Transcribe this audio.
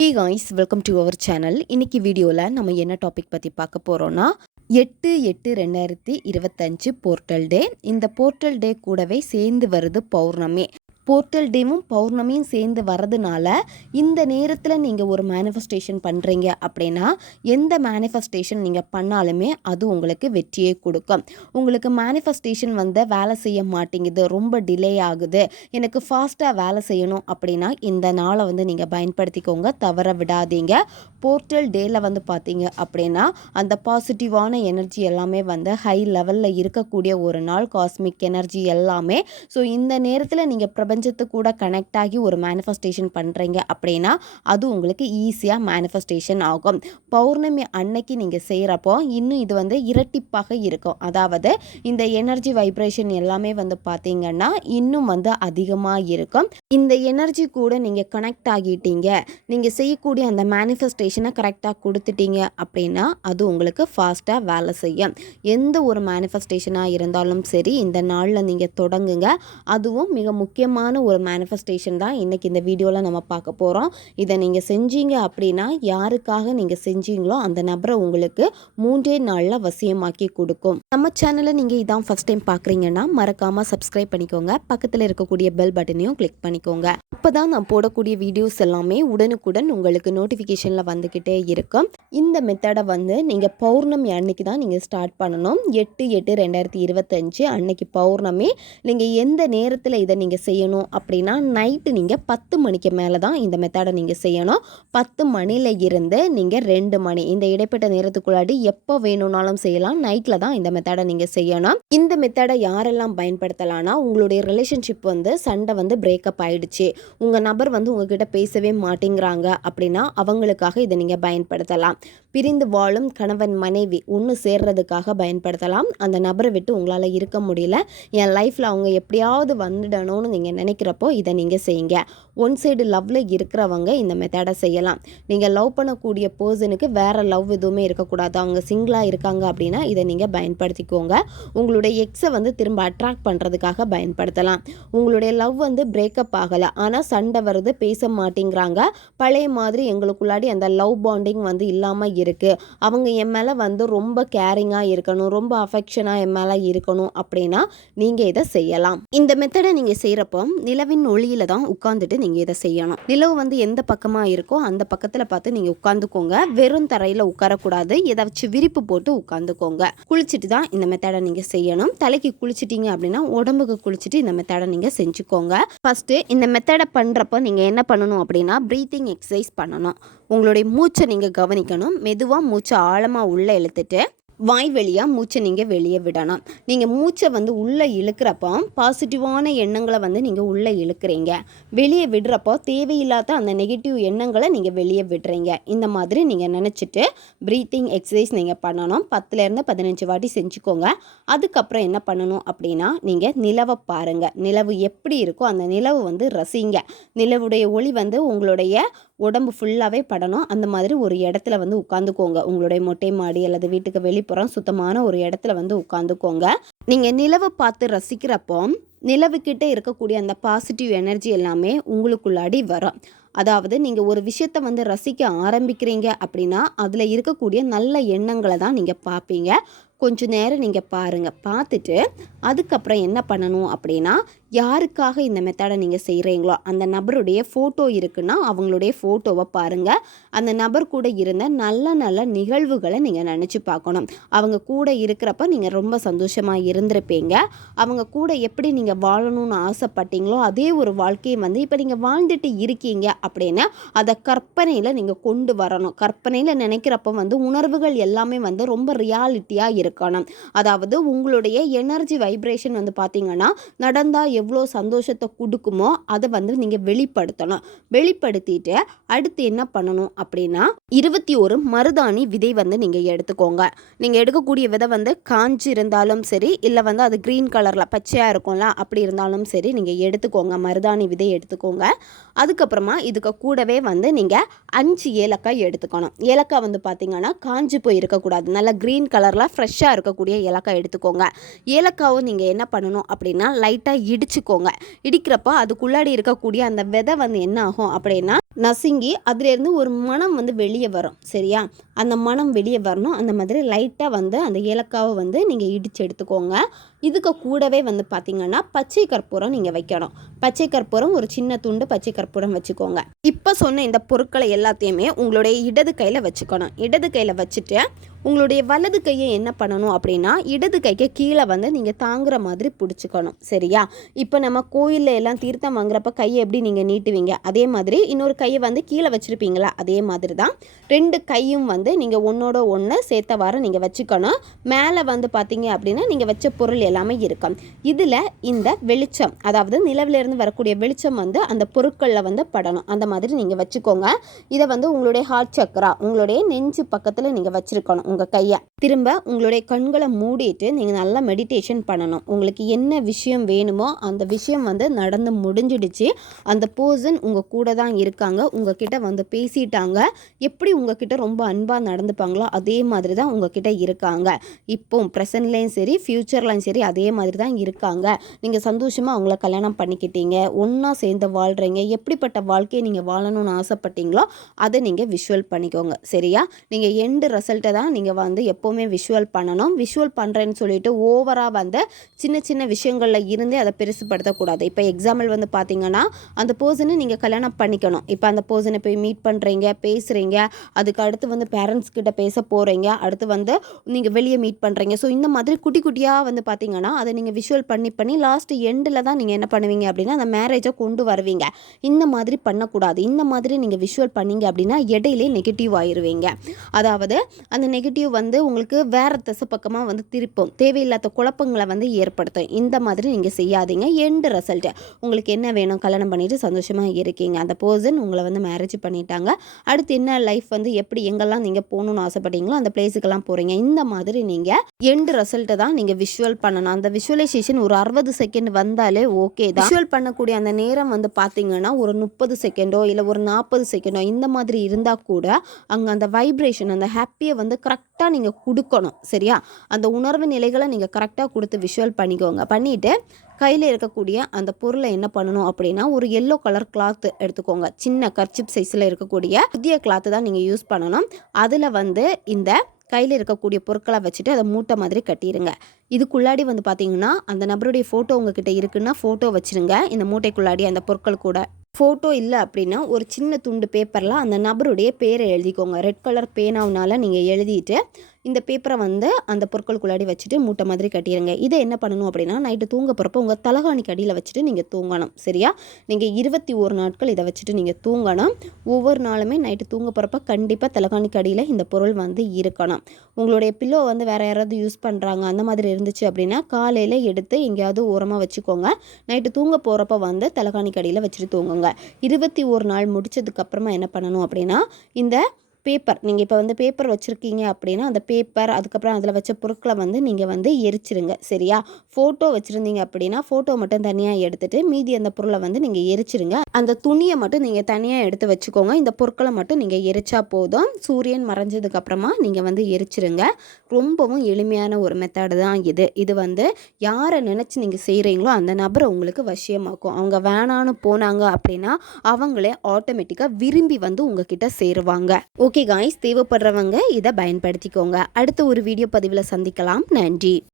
Hey guys welcome to our channel இன்னைக்கு வீடியோவில் நம்ம என்ன டாபிக் பற்றி பார்க்க போகிறோன்னா எட்டு எட்டு ரெண்டாயிரத்தி இருபத்தஞ்சு போர்ட்டல் டே இந்த போர்ட்டல் டே கூடவே சேர்ந்து வருது பௌர்ணமி. போர்ட்டல் டேவும் பௌர்ணமியும் சேர்ந்து வரதுனால இந்த நேரத்தில் நீங்கள் ஒரு மேனிஃபெஸ்டேஷன் பண்ணுறீங்க அப்படின்னா எந்த மேனிஃபெஸ்டேஷன் நீங்கள் பண்ணாலுமே அது உங்களுக்கு வெற்றியை கொடுக்கும். உங்களுக்கு மேனிஃபெஸ்டேஷன் வந்து வேலை செய்ய மாட்டேங்குது ரொம்ப டிலே ஆகுது. எனக்கு ஃபாஸ்ட்டாக வேலை செய்யணும் அப்படின்னா இந்த நாளை வந்து நீங்கள் பயன்படுத்திக்கோங்க தவற விடாதீங்க. போர்ட்டல் டேயில் வந்து பார்த்தீங்க அப்படின்னா அந்த பாசிட்டிவான எனர்ஜி எல்லாமே வந்து ஹை லெவலில் இருக்கக்கூடிய ஒரு நாள் காஸ்மிக் எனர்ஜி எல்லாமே. ஸோ இந்த நேரத்தில் நீங்கள் பிரபஞ்ச பிரபஞ்சத்து கூட கனெக்ட் ஆகி ஒரு மேனிஃபெஸ்டேஷன் பண்ணுறீங்க அப்படின்னா அது உங்களுக்கு ஈஸியாக மேனிஃபெஸ்டேஷன் ஆகும். பௌர்ணமி அன்னைக்கு நீங்கள் செய்கிறப்போ இன்னும் இது வந்து இரட்டிப்பாக இருக்கும். அதாவது இந்த எனர்ஜி வைப்ரேஷன் எல்லாமே வந்து பார்த்திங்கன்னா இன்னும் வந்து அதிகமாக இருக்கும். இந்த எனர்ஜி கூட நீங்கள் கனெக்ட் ஆகிட்டீங்க. நீங்கள் செய்யக்கூடிய அந்த மேனிஃபெஸ்டேஷனை கரெக்டாக கொடுத்துட்டீங்க அப்படின்னா அது உங்களுக்கு ஃபாஸ்ட்டாக வேலை செய்யும். எந்த ஒரு மேனிஃபெஸ்டேஷனாக இருந்தாலும் சரி இந்த நாளில் நீங்கள் தொடங்குங்க. அதுவும் மிக முக்கியமான ஒரு மேனிஃபெஸ்டேஷன் தான் இன்றைக்கி இந்த வீடியோவில் நம்ம பார்க்க போகிறோம் இதை நீங்கள் செஞ்சீங்க அப்படின்னா யாருக்காக நீங்கள் செஞ்சீங்களோ அந்த நபரை உங்களுக்கு மூன்றே நாளில் வசியமாக்கி கொடுக்கும். நம்ம சேனலை நீங்கள் இதான் ஃபஸ்ட் டைம் பார்க்குறீங்கன்னா மறக்காமல் சப்ஸ்கிரைப் பண்ணிக்கோங்க. பக்கத்தில் இருக்கக்கூடிய பெல் பட்டனையும் கிளிக் பண்ணிக்கோங்க. அப்போ தான் நான் போடக்கூடிய வீடியோஸ் எல்லாமே உடனுக்குடன் உங்களுக்கு நோட்டிஃபிகேஷனில் வந்துக்கிட்டே இருக்கும். இந்த மெத்தடை வந்து நீங்கள் பௌர்ணமி அன்னைக்கு தான் நீங்கள் ஸ்டார்ட் பண்ணணும். எட்டு எட்டு ரெண்டாயிரத்தி இருபத்தஞ்சு அன்னைக்கு பௌர்ணமி. நீங்கள் எந்த நேரத்தில் இதை நீங்கள் செய்யணும் அப்படின்னா நைட்டு நீங்கள் பத்து மணிக்கு மேலே தான் இந்த மெத்தடை நீங்கள் செய்யணும். பத்து மணியில் இருந்து நீங்கள் ரெண்டு மணி. இந்த இடைப்பட்ட நேரத்துக்குள்ளாடி எப்போ வேணும்னாலும் செய்யலாம். நைட்டில் தான் இந்த மெத்தடை நீங்கள் செய்யணும். இந்த மெத்தடை யாரெல்லாம் பயன்படுத்தலாம்னா உங்களுடைய ரிலேஷன்ஷிப் வந்து சண்டை வந்து பிரேக்கப் ஆயிடுச்சு. உங்கள் நபர் வந்து உங்ககிட்ட பேசவே மாட்டேங்கிறாங்க அப்படின்னா அவங்களுக்காக இதை நீங்கள் பயன்படுத்தலாம். பிரிந்து வாழும் கணவன் மனைவி ஒன்று சேர்றதுக்காக பயன்படுத்தலாம். அந்த நபரை விட்டு உங்களால் இருக்க முடியல. என் லைஃப்பில் அவங்க எப்படியாவது வந்துடணும்னு நீங்கள் நினைக்கிறப்போ இதை நீங்கள் செய்யுங்க. ஒன் சைடு லவ்வில் இருக்கிறவங்க இந்த மெத்தடை செய்யலாம். நீங்கள் லவ் பண்ணக்கூடிய பர்சனுக்கு வேறு லவ் எதுவுமே இருக்கக்கூடாது. அவங்க சிங்கிளாக இருக்காங்க அப்படின்னா இதை நீங்கள் பயன்படுத்திக்கோங்க. உங்களுடைய எக்ஸை வந்து திரும்ப அட்ராக்ட் பண்ணுறதுக்காக பயன்படுத்தலாம். உங்களுடைய லவ் வந்து பிரேக்கப் ஆகலை. ஆனால் சண்டை வருது பேச மாட்டேங்கிறாங்க. பழைய மாதிரி எங்களுக்குள்ளாடி அந்த லவ் பாண்டிங் வந்து இல்லாமல் இருக்குது அவங்க என் மேலே வந்து ரொம்ப கேரிங்காக இருக்கணும் ரொம்ப அஃபெக்ஷனாக என் மேலே இருக்கணும் அப்படின்னா நீங்கள் இதை செய்யலாம். இந்த மெத்தடை நீங்கள் செய்கிறப்போ நிலவின் ஒளியில் தான் உட்காந்துட்டு நீங்கள் இதை செய்யணும். நிலவு வந்து எந்த பக்கமாக இருக்கோ அந்த பக்கத்தில் பார்த்து நீங்கள் உட்காந்துக்கோங்க வெறும் தரையில் உட்காரக்கூடாது. ஏதாச்சும் விரிப்பு போட்டு உட்காந்துக்கோங்க குளிச்சுட்டு தான் இந்த மெத்தடை நீங்கள் செய்யணும். தலைக்கு குளிச்சிட்டிங்க அப்படின்னா உடம்புக்கு குளிச்சுட்டு இந்த மெத்தடை நீங்கள் செஞ்சுக்கோங்க. ஃபஸ்ட்டு இந்த மெத்தடை பண்ணுறப்போ நீங்கள் என்ன பண்ணணும் அப்படின்னா ப்ரீத்திங் எக்ஸசைஸ் பண்ணணும். உங்களுடைய மூச்சை நீங்கள் கவனிக்கணும். மெதுவாக மூச்சை ஆழமாக உள்ளே இழுத்துட்டு வாய் வழியாக மூச்சை நீங்கள் வெளியே விடணும். நீங்கள் மூச்சை வந்து உள்ளே இழுக்கிறப்போ பாசிட்டிவான எண்ணங்களை வந்து நீங்கள் உள்ளே இழுக்கிறீங்க. வெளியே விடுறப்போ தேவையில்லாத அந்த நெகட்டிவ் எண்ணங்களை நீங்கள் வெளியே விடுறீங்க. இந்த மாதிரி நீங்கள் நினச்சிட்டு ப்ரீத்திங் எக்ஸசைஸ் நீங்கள் பண்ணணும். பத்துலேருந்து பதினஞ்சு வாட்டி செஞ்சுக்கோங்க. அதுக்கப்புறம் என்ன பண்ணணும் அப்படின்னா நீங்கள் நிலவை பாருங்கள் நிலவு எப்படி இருக்கோ அந்த நிலவு வந்து ரசிங்க. நிலவுடைய ஒளி வந்து உங்களுடைய உடம்பு ஃபுல்லாகவே படணும். அந்த மாதிரி ஒரு இடத்துல வந்து உட்காந்துக்கோங்க. உங்களுடைய மொட்டை மாடி அல்லது வீட்டுக்கு வெளிப்புறம் சுத்தமான ஒரு இடத்துல வந்து உட்காந்துக்கோங்க. நீங்கள் நிலவை பார்த்து ரசிக்கிறப்போ நிலவுக்கிட்ட இருக்கக்கூடிய அந்த பாசிட்டிவ் எனர்ஜி எல்லாமே உங்களுக்குள்ளாடி வரும். அதாவது நீங்கள் ஒரு விஷயத்தை வந்து ரசிக்க ஆரம்பிக்கிறீங்க அப்படின்னா அதில் இருக்கக்கூடிய நல்ல எண்ணங்களை தான் நீங்கள் பார்ப்பீங்க. கொஞ்சம் நேரம் நீங்கள் பாருங்கள் பார்த்துட்டு அதுக்கப்புறம் என்ன பண்ணணும் அப்படின்னா யாருக்காக இந்த மெத்தடை நீங்கள் செய்கிறீங்களோ அந்த நபருடைய ஃபோட்டோ இருக்குன்னா அவங்களுடைய ஃபோட்டோவை பாருங்கள் அந்த நபர் கூட இருந்த நல்ல நல்ல நிகழ்வுகளை நீங்கள் நினச்சி பார்க்கணும். அவங்க கூட இருக்கிறப்ப நீங்கள் ரொம்ப சந்தோஷமாக இருந்திருப்பீங்க. அவங்க கூட எப்படி நீங்கள் வாழணும்னு ஆசைப்பட்டீங்களோ அதே ஒரு வாழ்க்கையை வந்து இப்போ நீங்கள் வாழ்ந்துட்டு இருக்கீங்க அப்படின்னா அதை கற்பனையில் நீங்கள் கொண்டு வரணும். கற்பனையில் நினைக்கிறப்ப வந்து உணர்வுகள் எல்லாமே வந்து ரொம்ப ரியாலிட்டியாக இருக்கணும். அதாவது உங்களுடைய எனர்ஜி வைப்ரேஷன் வந்து பார்த்தீங்கன்னா நடந்தால் எவ்வளோ சந்தோஷத்தை கொடுக்குமோ அதை வந்து நீங்கள் வெளிப்படுத்தணும். வெளிப்படுத்திட்டு அடுத்து என்ன பண்ணணும் அப்படின்னா இருபத்தி ஒரு மருதாணி விதை வந்து நீங்கள் எடுத்துக்கோங்க. நீங்கள் எடுக்கக்கூடிய விதை வந்து காஞ்சி இருந்தாலும் சரி இல்லை வந்து அது க்ரீன் கலரில் பச்சையாக இருக்கும்ல அப்படி இருந்தாலும் சரி நீங்கள் எடுத்துக்கோங்க. மருதாணி விதை எடுத்துக்கோங்க. அதுக்கப்புறமா இதுக்கு கூடவே வந்து நீங்கள் அஞ்சு ஏலக்காய் எடுத்துக்கணும். ஏலக்காய் வந்து பார்த்தீங்கன்னா காஞ்சி போய் இருக்கக்கூடாது நல்லா க்ரீன் கலரில் ஃப்ரெஷ்ஷாக ஃப்ரெஷ்ஷாக இருக்கக்கூடிய ஏலக்காய் எடுத்துக்கோங்க. ஏலக்காவை நீங்கள் என்ன பண்ணணும் அப்படின்னா லைட்டாக இடிச்சுக்கோங்க. இடிக்கிறப்ப அதுக்குள்ளாடி இருக்கக்கூடிய அந்த விதை வந்து என்ன ஆகும் அப்படின்னா நசுங்கி அதுலேருந்து ஒரு மனம் வந்து வெளியே வரும் சரியா? அந்த மனம் வெளியே வரணும். அந்த மாதிரி லைட்டாக வந்து அந்த ஏலக்காவை வந்து நீங்கள் இடித்து எடுத்துக்கோங்க. இதுக்கு கூடவே வந்து பார்த்திங்கன்னா பச்சை கற்பூரம் நீங்கள் வைக்கணும். பச்சை கற்பூரம் ஒரு சின்ன துண்டு பச்சை கற்பூரம் வச்சுக்கோங்க. இப்போ சொன்ன இந்த பொருட்களை எல்லாத்தையுமே உங்களுடைய இடது கையில் வச்சுக்கணும். இடது கையில் வச்சுட்டு உங்களுடைய வலது கையை என்ன பண்ணணும் அப்படின்னா இடது கைக்கு கீழே வந்து நீங்கள் தாங்குற மாதிரி பிடிச்சிக்கணும். சரியா? இப்போ நம்ம கோயிலில் எல்லாம் தீர்த்தம் வாங்குறப்ப கையை எப்படி நீங்கள் நீட்டுவீங்க? அதே மாதிரி இன்னொரு கையை வந்து கீழே வச்சுருப்பீங்களா? அதே மாதிரி தான். ரெண்டு கையும் வந்து நீங்கள் ஒன்றோட ஒன்று வாரம் நீங்கள் வச்சுக்கணும். மேலே வந்து பார்த்தீங்க அப்படின்னா நீங்கள் வச்ச பொருள் எல்லாமே இருக்கும். இதில் இந்த வெளிச்சம் அதாவது நிலவிலிருந்து வரக்கூடிய வெளிச்சம் வந்து அந்த பொருட்களில் வந்து படணும். அந்த மாதிரி நீங்கள் வச்சுக்கோங்க. இதை வந்து உங்களுடைய ஹார்ட் சக்கரா உங்களுடைய நெஞ்சு பக்கத்தில் நீங்கள் வச்சுருக்கணும். உங்கள் கையை. திரும்ப உங்களுடைய கண்களை மூடிட்டு நீங்கள் நல்லா மெடிடேஷன் பண்ணணும். உங்களுக்கு என்ன விஷயம் வேணுமோ அந்த விஷயம் வந்து நடந்து முடிஞ்சிடுச்சு. அந்த பர்சன் உங்கள் கூட தான் இருக்காங்க. உங்ககிட்ட வந்து பேசிட்டாங்க. எப்படி உங்ககிட்ட ரொம்ப அன்பாக நடந்துப்பாங்களோ அதே மாதிரி தான் உங்ககிட்ட இருக்காங்க. இப்போ ப்ரெசன்ட்லேயும் சரி ஃப்யூச்சர்லையும் சரி அதே மாதிரி தான் இருக்காங்க. நீங்கள் சந்தோஷமாக அவங்கள கல்யாணம் பண்ணிக்கிட்டீங்க. ஒன்றா சேர்ந்து வாழ்கிறீங்க எப்படிப்பட்ட வாழ்க்கையை நீங்கள் வாழணும்னு ஆசைப்பட்டீங்களோ அதை நீங்கள் விஷுவல் பண்ணிக்கோங்க. சரியா? நீங்கள் எண்டு ரிசல்ட்டை தான் நீங்கள் வந்து எப்போவுமே விஷுவல் பண்ணணும். விஷுவல் பண்ணுறேன்னு சொல்லிட்டு ஓவராக வந்து சின்ன சின்ன விஷயங்களில் இருந்தே அதை பெருசுப்படுத்தக்கூடாது இப்போ எக்ஸாம்பிள் வந்து பார்த்தீங்கன்னா அந்த பர்சனை நீங்கள் கல்யாணம் பண்ணிக்கணும். இப்போ அந்த பர்சனை போய் மீட் பண்ணுறீங்க பேசுகிறீங்க அதுக்கு அடுத்து வந்து பேரண்ட்ஸ் கிட்ட பேச போகிறீங்க அடுத்து வந்து நீங்கள் வெளியே மீட் பண்ணுறீங்க ஸோ இந்த மாதிரி குட்டி குட்டியாக வந்து பார்த்தீங்கன்னா அதை நீங்கள் விஷுவல் பண்ணி பண்ணி லாஸ்ட் எண்டில் தான் நீங்கள் என்ன பண்ணுவீங்க அப்படின்னா அந்த மேரேஜை கொண்டு வருவீங்க. இந்த மாதிரி பண்ணக்கூடாது. இந்த மாதிரி நீங்கள் விஷுவல் பண்ணீங்க அப்படின்னா இடையிலே நெகட்டிவ் ஆயிடுவீங்க அதாவது அந்த நெகட்டிவ் வந்து உங்களுக்கு வேறு திசை பக்கமாக வந்து திருப்பும். தேவையில்லாத குழப்பங்களை வந்து ஏற்படுத்தும். இந்த மாதிரி நீங்கள் செய்யாதீங்க. எண்டு ரிசல்ட்டு உங்களுக்கு என்ன வேணும்? கல்யாணம் பண்ணிட்டு சந்தோஷமாக இருக்கீங்க. அந்த பர்சன் உங்களை வந்து மேரேஜ் பண்ணிட்டாங்க. அடுத்து என்ன லைஃப் வந்து எப்படி எங்கெல்லாம் நீங்கள் போகணுன்னு ஆசைப்பட்டீங்களோ அந்த பிளேஸுக்கெல்லாம் போகிறீங்க இந்த மாதிரி நீங்கள் எண்டு ரிசல்ட்டை தான் நீங்கள் விஷுவல் பண்ணணும். அந்த விஷுவலைசேஷன் ஒரு அறுபது செகண்ட் வந்தாலே ஓகே தான். விஷுவல் பண்ணக்கூடிய அந்த நேரம் வந்து பார்த்தீங்கன்னா ஒரு முப்பது செகண்டோ இல்லை ஒரு நாற்பது செகண்டோ இந்த மாதிரி இருந்தால் கூட அங்கே அந்த வைப்ரேஷன் அந்த ஹாப்பியை வந்து கரெக்டாக நீங்கள் கொடுக்கணும் சரியா? அந்த உணர்வு நிலைகளை நீங்கள் கரெக்டாக கொடுத்து விஷுவல் பண்ணிக்கோங்க. பண்ணிவிட்டு கையில் இருக்கக்கூடிய அந்த பொருளை என்ன பண்ணணும் அப்படின்னா ஒரு எல்லோ கலர் கிளாத் எடுத்துக்கோங்க. சின்ன கர்ச்சிப் சைஸில் இருக்கக்கூடிய புதிய கிளாத்து தான் நீங்கள் யூஸ் பண்ணணும். அதில் வந்து இந்த கையில் இருக்கக்கூடிய பொருட்களை வச்சுட்டு அதை மூட்டை மாதிரி கட்டிடுங்க இதுக்குள்ளாடி வந்து பார்த்தீங்கன்னா அந்த நபருடைய ஃபோட்டோ உங்ககிட்ட இருக்குன்னா ஃபோட்டோ வச்சுருங்க. இந்த மூட்டைக்குள்ளாடி அந்த பொருட்கள் கூட ஃபோட்டோ இல்லை அப்படின்னா ஒரு சின்ன துண்டு பேப்பரில் அந்த நபருடைய பேரை எழுதிக்கோங்க. ரெட் கலர் பேனாவினால் நீங்கள் எழுதிட்டு இந்த பேப்பரை வந்து அந்த பொருட்களுக்குள்ளாடி வச்சுட்டு மூட்டை மாதிரி கட்டிடுங்க இதை என்ன பண்ணணும் அப்படின்னா நைட்டு தூங்க போகிறப்ப உங்கள் தலகாணிக்கு அடியில் வச்சுட்டு நீங்கள் தூங்கணும். சரியா? நீங்கள் இருபத்தி ஒரு நாட்கள் இதை வச்சுட்டு நீங்கள் தூங்கணும். ஒவ்வொரு நாளுமே நைட்டு தூங்க போகிறப்ப கண்டிப்பாக தலகாணிக்கு அடியில் இந்த பொருள் வந்து இருக்கணும். உங்களுடைய பில்லோ வந்து வேறு யாராவது யூஸ் பண்ணுறாங்க அந்த மாதிரி இருந்துச்சு அப்படின்னா காலையில் எடுத்து எங்கேயாவது ஓரமாக வச்சுக்கோங்க. நைட்டு தூங்க போகிறப்ப வந்து தலகாணிக்கு அடியில் வச்சுட்டு தூங்குங்க. இருபத்தி ஒரு நாள் முடிச்சதுக்கப்புறமா என்ன பண்ணணும் அப்படின்னா இந்த பேப்பர் நீங்கள் இப்போ வந்து பேப்பர் வச்சுருக்கீங்க அப்படின்னா அந்த பேப்பர் அதுக்கப்புறம் அதில் வச்ச பொருட்களை வந்து நீங்கள் வந்து எரிச்சிருங்க சரியா? ஃபோட்டோ வச்சுருந்தீங்க அப்படின்னா ஃபோட்டோ மட்டும் தனியாக எடுத்துகிட்டு மீதி அந்த பொருளை வந்து நீங்கள் எரிச்சிருங்க. அந்த துணியை மட்டும் நீங்கள் தனியாக எடுத்து வச்சுக்கோங்க. இந்த பொருட்களை மட்டும் நீங்கள் எரிச்சா போதும். சூரியன் மறைஞ்சதுக்கப்புறமா நீங்கள் வந்து எரிச்சிருங்க. ரொம்பவும் எளிமையான ஒரு மெத்தடு தான் இது. இது வந்து யாரை நினச்சி நீங்கள் செய்கிறீங்களோ அந்த நபரை உங்களுக்கு வசியமாக்கும். அவங்க வேணான்னு போனாங்க அப்படின்னா அவங்களே ஆட்டோமேட்டிக்காக விரும்பி வந்து உங்ககிட்ட சேருவாங்க. ஓகே காய்ஸ் தேவைப்படுறவங்க இதை பயன்படுத்திக்கோங்க. அடுத்த ஒரு வீடியோ பதிவில் சந்திக்கலாம். நன்றி.